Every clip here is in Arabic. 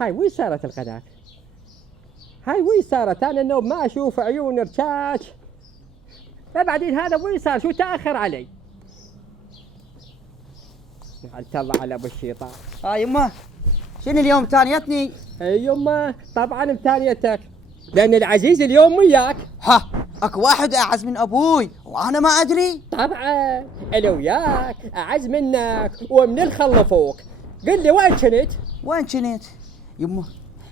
هاي وين صارت القناة؟ هاي وين صارت؟ أنا النوم ما أشوف عيون رشاش. بعدين هذا وين صار؟ شو تأخر علي؟ جعلت الله على أبو الشيطان. يمه شنو اليوم تانيتني؟ يمه طبعا متانيتك، لأن العزيز اليوم وياك. ها اكو واحد اعز من ابوي وانا ما ادري. طبعا أنا وياك أعز منك ومن اللي خلفوك. قل لي وين كنت؟ وين كنت؟ يمه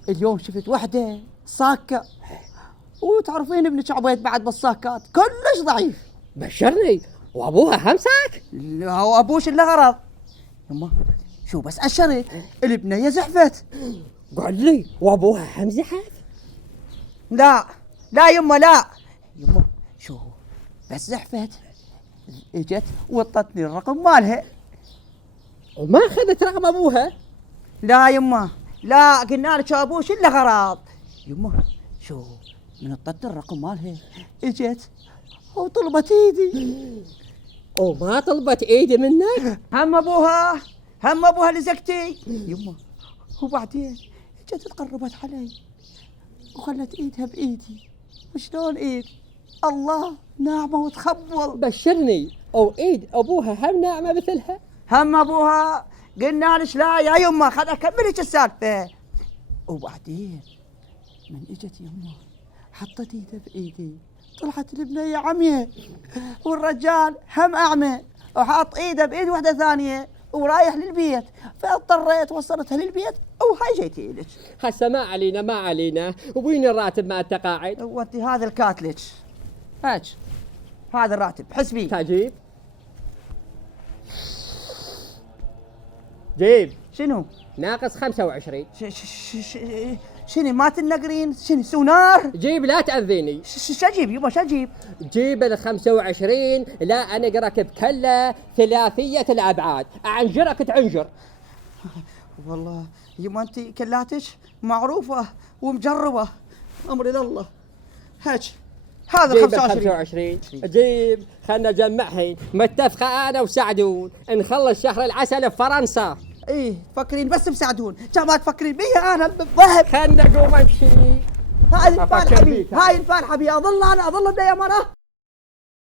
اليوم شفت وحده صاكه، وتعرفين ابن عبيد بعد بالصاكات كلش ضعيف. بشرني، وأبوها همسك؟ لا هو ابوش الا غرض. يمه شو بس اشرت البنيه زحفت. قل لي وأبوها همزحت؟ لا لا يمه لا. يمه شو بس زحفت اجت وطتني الرقم مالها. وما أخذت رقم أبوها؟ لا يمه لا، قلنا لك ابوش الا غراض. يمه شو من طت الرقم مالها اجت وطلبت ايدي. وما طلبت ايدي منك؟ هم ابوها لزقتي. يمه وبعدين اجت تقربت علي وخلت ايدها بايدي. وشلون ايد الله ناعمه وتخبل. بشرني، او ايد ابوها هم ناعمه مثلها؟ هم ابوها قلنا لك لا يا يمه، خل اكملك السالفه. وبعدين من اجت يمه حطت ايدها بايدي طلعت البنيه عمية والرجال هم اعمى وحاط ايده بايد واحده ثانيه ورايح للبيت، فاضطريت وصلتها للبيت وهاي جيتي لك. هسه ما علينا، وين الراتب ما انت قاعد؟ وانت هذا الكاتلج هاك هذا الراتب حسبي. تجيب جيب شنو؟ ناقص 25. شنو ما تنقرين؟ شنو سونار؟ جيب لا تأذيني. شجيب يبا شجيب؟ جيب ال 25 لا انقرك بكله ثلاثيه الابعاد، اعنجرك تعنجر. والله يما انت كلاتك معروفه ومجربه، امري لله. هيك هذا 25. جيب خلنا نجمعهن، متفقه انا وسعدون نخلص شهر العسل بفرنسا. ايه تفكرين بس بسعدون، كان ما تفكرين بي انا بالذهب. خلنا نقوم امشي. هاي الفارحه بي اظل اظل بدي يا مرة.